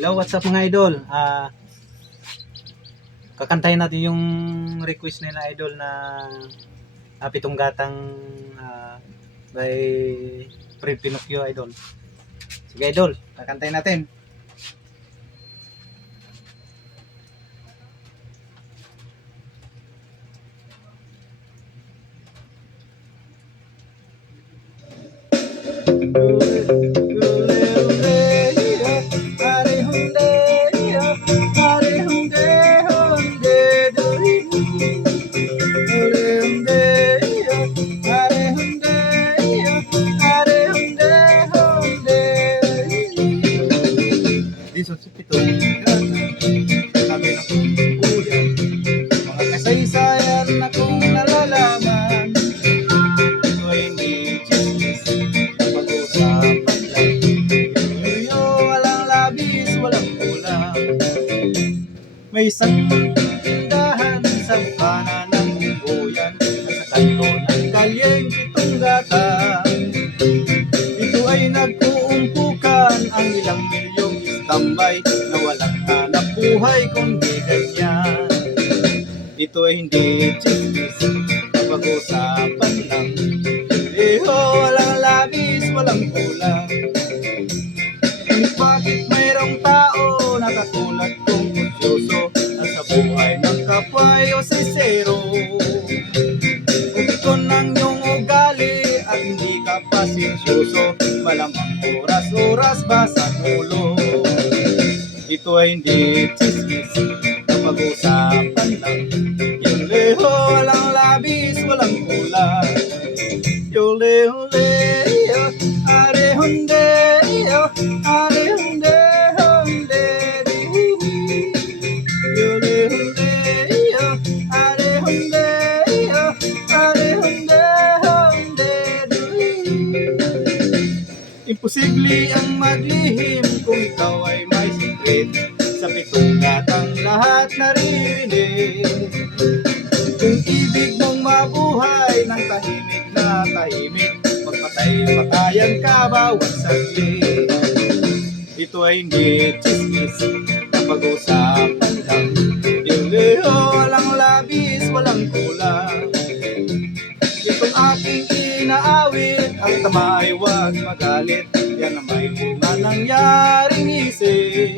Hello, what's up mga idol? Kakantahin natin yung request nila idol na Pitong Gatang by Fred Pinocchio idol. Sige idol, kakantahin natin. Pitong kami ng kuya, mga kasaysayan na kung nalalaman. Ito ay hindi chismis, pag-usapan lang. Iyo, walang labis, walang kulang. May isang tindahan sa bukana ng Bugoyan, at sa kanto ng kalyeng Pitong Gatang. Ito ay nag-uumpukan ang ilang milyong tambay na walang hanap buhay kundi ganyan. Ito ay hindi chismis, pag-usapan lang. Walang labis, walang kulang. Ngunit bakit mayroong tao na katulad kong kuryoso at sa buhay ng kapwa ay osesero? Kung ito ng iyong ugali at hindi ka pasensyoso, malamang oras-oras basag ulo. Ito ay hindi chismis, pag-usapan lang. Yung leho, walang labis, walang kulang. Yung leho, leho, are hunde, are hunde, hunde, yung leho, leho, are hunde, are hunde, hunde. Imposible ang maglihim kung ikaw ay may secret. Sa Pitong Gatang lahat naririnig. Kung ibig mong mabuhay ng tahimik na tahimik, magpatay-patayan ka bawat saglit. Ito ay hindi chismis, pag-usapan lang. Yung leho, walang labis, walang kulang. Itong aking inaawit, ang tama ay huwag magalit. Yan ang may bunga nangyaring isip.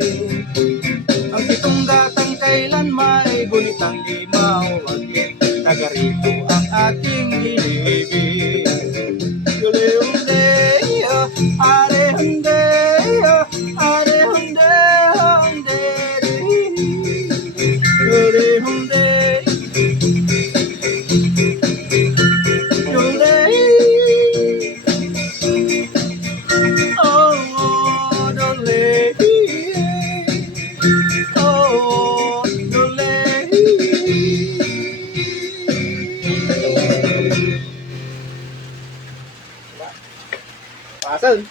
Ang Pitong Gatang kailan may gunitang di mauwagit. Taga rito ang aking inibig. Yule-hunde, are-hunde, are-hunde, hunde, yule-hunde. Pasal